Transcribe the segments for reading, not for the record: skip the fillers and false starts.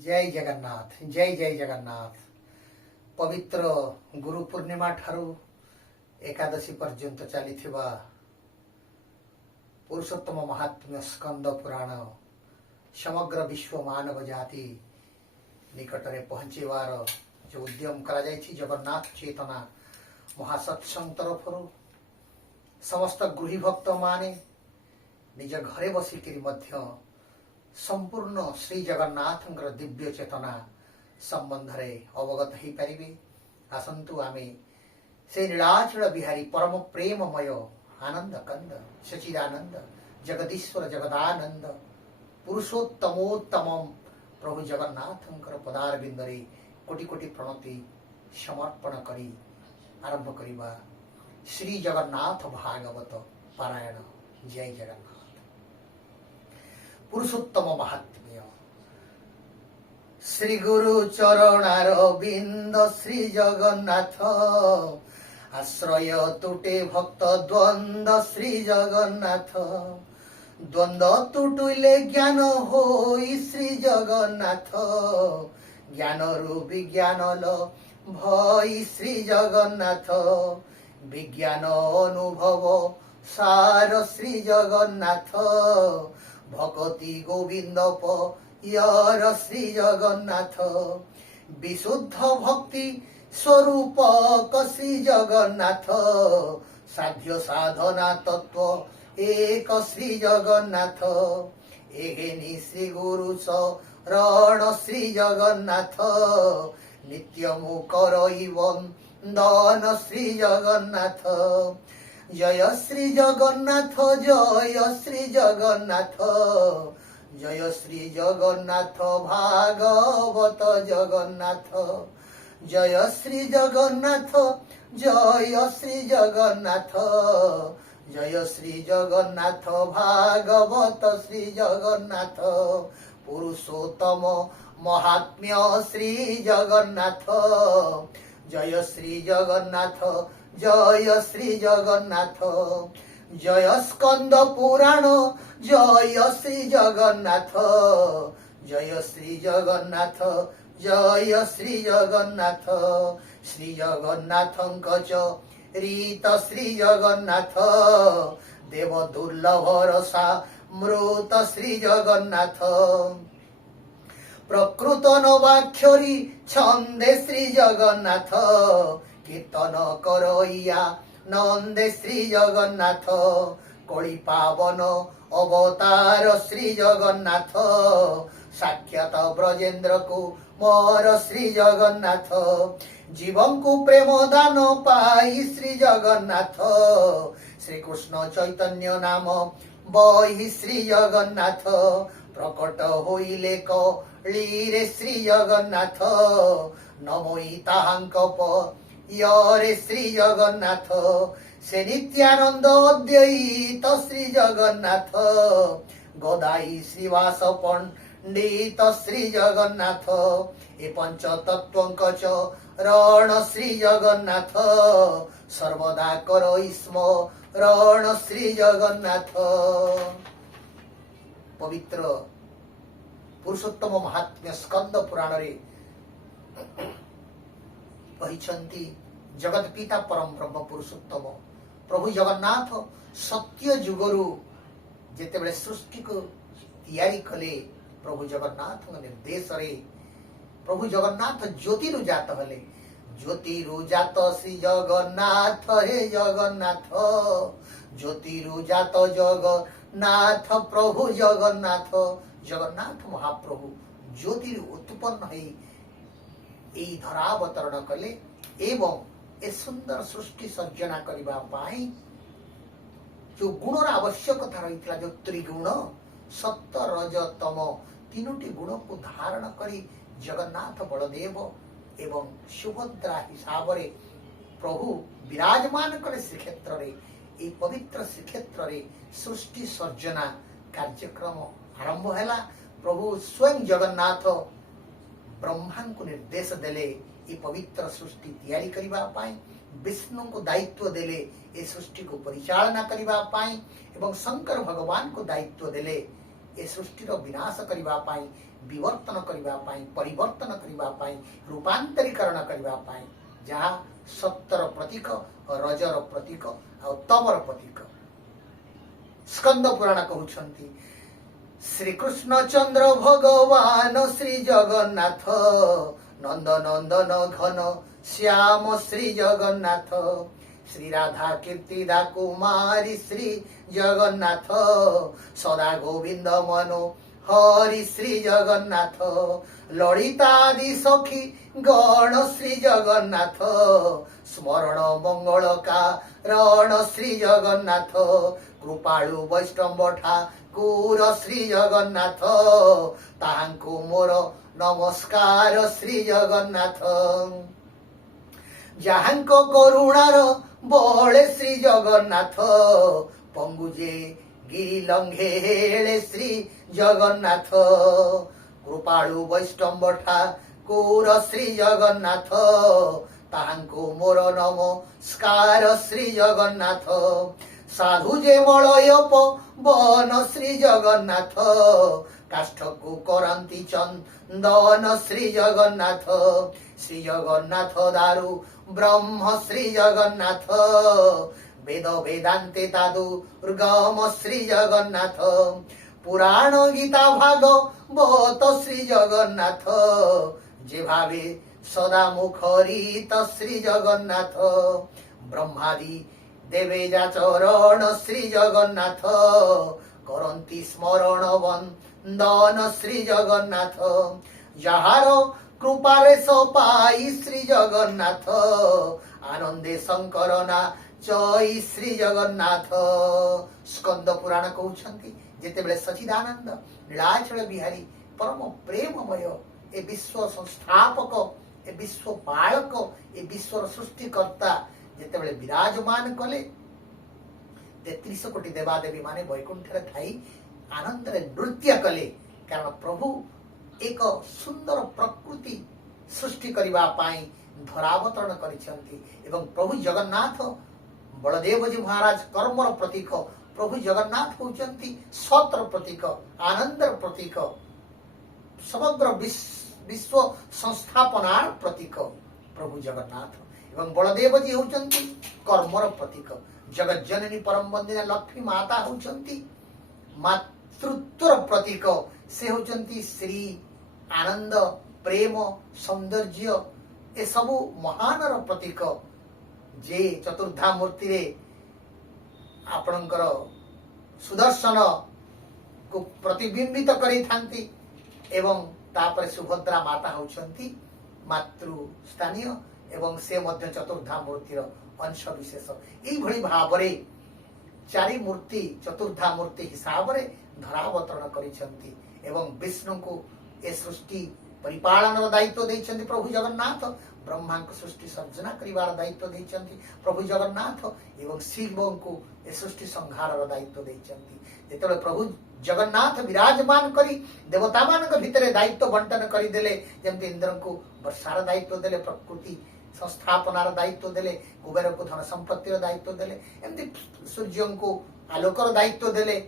जय जगन्नाथ जय जय जगन्नाथ। पवित्र गुरु पूर्णिमा ठारू एकादशी पर्यंत चलीथिबा पुरुषोत्तम महात्म्य स्कंद पुराण समग्र विश्व मानव जाति निकटरे पहुंचीवार जो उद्यम करा जायछि जगन्नाथ चेतना महासत्संग तरफरु समस्त गृही भक्त माने निज घरे बसिकिरी मध्य संपूर्ण श्री जगन्नाथ दिव्य चेतना संबंध रे अवगत हो पारे। आसंतु आमे से नीलाचल बिहारी परम प्रेममय आनंद कंद सचिदानंद जगदीश्वर जगदानंद पुरुषोत्तमोत्तम प्रभु जगन्नाथ पदार बिंदरे कोटि कोटि प्रणति समर्पण करी आरंभ करिबा श्री जगन्नाथ भागवत पारायण। जय जगन्नाथ। पुरुषोत्तम महात्म्य श्री गुरु चरणार बिंद श्री जगन्नाथ आश्रय तुटे भक्त द्वंद्व श्री जगन्नाथ द्वंद्व तुटुले ज्ञान होई श्री जगन्नाथ ज्ञान रु विज्ञान ल भई श्री जगन्नाथ विज्ञान अनुभव सार श्री जगन्नाथ भगति गोविंद यर श्री जगन्नाथ विशुद्ध भक्ति स्वरूपक श्री जगन्नाथ साध्य साधना तत्व एक श्री जगन्नाथ एहेनि श्री गुरु शरण श्री जगन्नाथ नित्य मुकर वंदन श्री जगन्नाथ जय श्री जगन्नाथ जय श्री जगन्नाथ जय श्री जगन्नाथ भागवत जगन्नाथ जय श्री जगन्नाथ जय श्री जगन्नाथ जय श्री जगन्नाथ भागवत श्री जगन्नाथ पुरुषोत्तम महात्म्य श्री जगन्नाथ जय श्री जगन्नाथ जय श्री जगन्नाथ जय स्कंद पुराण जय श्री जगन्नाथ जय श्री जगन्नाथ जय श्री जगन्नाथ श्री जगन्नाथंक रीत श्री जगन्नाथ देव दुर्लभ रसा मृत श्री जगन्नाथ प्रकृत नवाक्षरी छंदे श्री जगन्नाथ कीर्तन करइया नंदे श्री जगन्नाथ कଳି पावन अवतार श्री जगन्नाथ साक्षात ब्रजेंद्र को मोर श्री जगन्नाथ जीवन को प्रेम दान पाई श्री जगन्नाथ श्री कृष्ण चैतन्य नाम बही श्री जगन्नाथ प्रकट होइले कळीरे श्री जगन्नाथ नमोई ताहांक यरे श्री जगन्नाथ से नित्यानंद अद्वैत श्री जगन्नाथ गदाई श्रीवास पंडित श्री जगन्नाथ ए पंच तत्वंक रण श्री जगन्नाथ सर्वदा करो स्मरण श्री जगन्नाथ। पवित्र पुरुषोत्तम महात्म्य स्कंद पुराण रे कहिछंती जगत पिता परम ब्रह्म पुरुषोत्तम प्रभु जगन्नाथ सत्य जुगरु जेतेबेले सृष्टि को तैयारी कले प्रभु जगन्नाथ निर्देश रे प्रभु जगन्नाथ ज्योति रु जात हले ज्योति रु जात श्री जगन्नाथ हे जगन्नाथ ज्योति रु जात जगन्नाथ प्रभु जगन्नाथ जगन्नाथ महाप्रभु ज्योति रु उत्पन्न है एई धरावतरण कले एवं ए सुंदर सृष्टि सर्जना करिबा पाई जो गुणर आवश्यकता रही जो त्रिगुण सत्य रज तम तीनोटी गुण को धारण करी जगन्नाथ बलदेव एवं सुभद्रा हिसाब रे प्रभु विराजमान करे श्रीक्षेत्र रे ए पवित्र श्रीक्षेत्र रे सृष्टि सर्जना कार्यक्रम आरंभ हैला। प्रभु स्वयं जगन्नाथ ब्रह्मा को निर्देश देले ये पवित्र सृष्टि तैयारी करिबा पाई विष्णु को दायित्व देले ये सृष्टि को परिचालना करिबा पाई एवं शंकर भगवान को दायित्व देले ए सृष्टिर विनाश करिबा पाई, विवर्तन करिबा पाई, परिवर्तन करिबा पाई, रूपांतरीकरण करिबा पाई, जहाँ सत्यर प्रतीक, रजर प्रतीक आ तमर प्रतीक। स्कंद पुराण कहउछंती श्री कृष्ण चंद्र भगवान श्री जगन्नाथ, नंद नंदन घन श्याम श्री जगन्नाथ, श्री राधा कीर्तिदा कुमारी श्री जगन्नाथ, सदा गोविंद मनो हरि श्री जगन्नाथ, ललितादि सखी गण श्री जगन्नाथ, स्मरण मंगल कारण श्री जगन्नाथ, कृपाळु वैष्णव ठाकुर श्री जगन्नाथ, ताहांकु मोर नमस्कार श्री जगन्नाथ, जहाँको करुणार बळे श्री जगन्नाथ, पंगुजे गिरी लंघे श्री जगन्नाथ, कृपाळु वैष्णव ठाकुर श्री जगन्नाथ, ताहांकु मोर नमस्कार श्री जगन्नाथ, साधु जे मलय पवन श्री जगन्नाथ, काष्ठकु करंती चंदन श्री जगन्नाथ, श्री जगन्नाथ दारु ब्रह्म श्री जगन्नाथ, वेद वेदांते तादुर्गम श्री जगन्नाथ, पुराण गीता भागवत श्री जगन्नाथ, जे भावे सदा मुखरित श्री जगन्नाथ, ब्रह्मादि देवे जा चरण श्री जगन्नाथ, करंती स्मरण वंदन श्री जगन्नाथ, जहार कृपारे सपाई श्री जगन्नाथ, आनंदे शंकर नाचई श्री जगन्नाथ। स्कंद पुराण कहउछंती जेतेबेले सचिदानंद नीलाचल बिहारी परम प्रेममय ए विश्व संस्थापक, ए विश्व पालक, ए विश्वर सृष्टिकर्ता जेतेबेले विराजमान कले, 33 कोटी देवादेवी माने वैकुंठरे थाई आनंदरे नृत्य कले, कारण प्रभु एक सुंदर प्रकृति सृष्टि करिबा पाई धरावतरण करिसंती। एवं प्रभु जगन्नाथ बलदेव जी महाराज कर्मर प्रतीक, प्रभु जगन्नाथ होचंती सतर प्रतीक, आनंदर प्रतीक, समग्र विश्व संस्थापनार प्रतीक प्रभु जगन्नाथ। एवं बलदेव जी होचंती कर्मर प्रतीक, जगत जननी परम वंदिना लक्ष्मी माता होचंती मातृत्वर प्रतीक, से होचंती श्री आनंद प्रेम सौंदर्य ए सबु महानर प्रतीक, जे चतुर्धा मूर्ति रे आपणकर सुदर्शन को प्रतिबिंबित करी थांती, एवं तापर सुभद्रा माता होचंती मातृ स्थानीय, एवं से मध्य चतुर्धा मूर्तिर अंश विशेष। एई भली भाबरे चारि मूर्ति चतुर्धा मूर्ति हिसाब रे धरावतरण करिसंती, एवं विष्णु को ए सृष्टि परिपालन दायित्व देइछंती प्रभु जगन्नाथ, ब्रह्मा को सृष्टि सर्जना करिवार दायित्व देइछंती प्रभु जगन्नाथ, एवं शिव को ए सृष्टि संहार दायित्व देइछंती। जेतबे प्रभु जगन्नाथ विराजमान करी देवता मानक भितरे दायित्व बंटन करी देले, जेमति इंद्र को वर्षार दायित्व देले, प्रकृति संस्थापनार दायित्व देले, कुबेर को धन संपत्तिर दायित्व देले, एमति सूर्य को आलोकर दायित्व देले,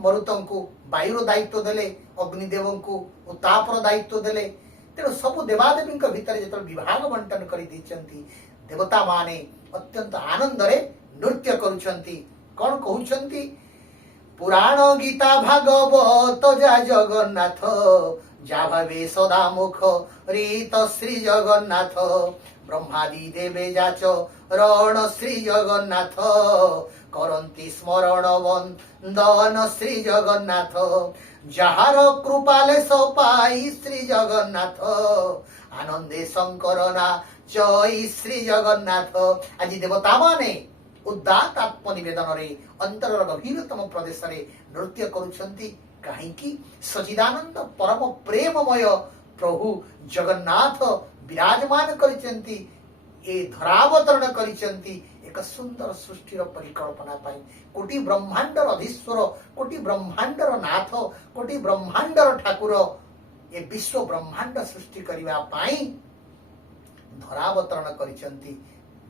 मरुतं को वायुर दायित्व देले, अग्निदेव को उत्तापर दायित्व देले। तेणु सबु देवादेवी भितर जो विभाग बंटन कर देवता माने अत्यंत आनंद रे नृत्य करुछंती। कौन कहउछंती? पुराण गीता भागवत जा जगन्नाथ, जा भावे सदा मुख रीत श्री जगन्नाथ, ब्रह्मादि देवे जा चरण श्री जगन्नाथ, करंती स्मरण वंदन श्री जगन्नाथ, जहार कृपाले सपाई श्री जगन्नाथ, आनंदे शंकर नाचई श्री जगन्नाथ। आज देवता माने उदात्त आत्मनिवेदन रे अंतर गभीरतम प्रदेश रे नृत्य करुछंती। काहींकि सचिदानंद परम प्रेममय प्रभु जगन्नाथ विराजमान करिसेंती, ए धरावतरण करिसेंती एक सुंदर सृष्टिर परिकल्पना पाई। कोटि ब्रह्मांडर अधीश्वर, कोटि ब्रह्मांडर नाथ, कोटि ब्रह्मांडर ठाकुर ए विश्व ब्रह्मांड सृष्टि करिवा पाई धरावतरण करिसेंती।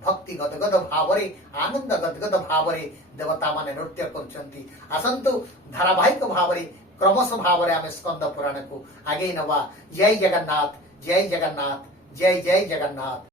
भक्ति गदगद भावरे, आनंद गदगद भावरे देवता माने नृत्य करुछंती। आसंतु धारावाहिक भावरे क्रमश भाव में आम स्कंद पुराण को आगे नवा। जय जगन्नाथ, जय जगन्नाथ, जय जय जगन्नाथ।